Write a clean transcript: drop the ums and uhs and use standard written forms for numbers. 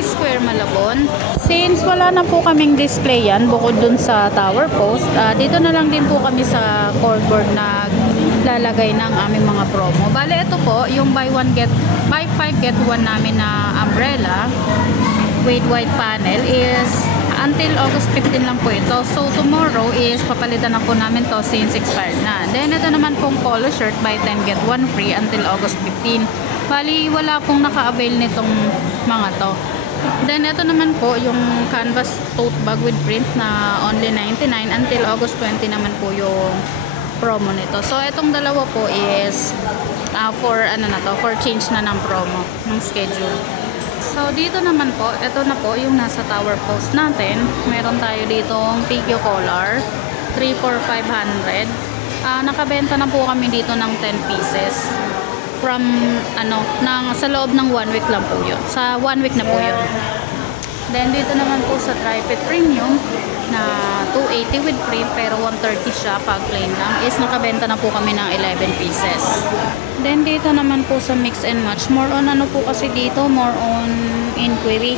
Square, Malabon. Since wala na po kaming display yan, bukod dun sa tower post, dito na lang din po kami sa cardboard na lalagay ng aming mga promo. Bale, ito po, yung buy 5 get 1 namin na umbrella with white panel is until August 15 lang po ito. So, tomorrow is papalitan na po namin to since expired na. Then, ito naman pong polo shirt, buy 10 get 1 free until August 15. Bali, wala pong naka-avail nitong mga to. Then, ito naman po yung canvas tote bag with print na only 99 until August 20 naman po yung promo nito. So, itong dalawa po is for change na ng promo, ng schedule. So, dito naman po, ito na po yung nasa tower post natin. Meron tayo ditong PQ collar, 3 for 500. Nakabenta na po kami dito ng 10 pieces. From, sa loob ng 1 week lang po yun. Sa 1 week na po yun. Then, dito naman po sa Triped Premium na 280 with print pero 130 siya pag plain lang is nakabenta na po kami ng 11 pieces. Then, dito naman po sa mix and match. More on po kasi dito, more on inquiry.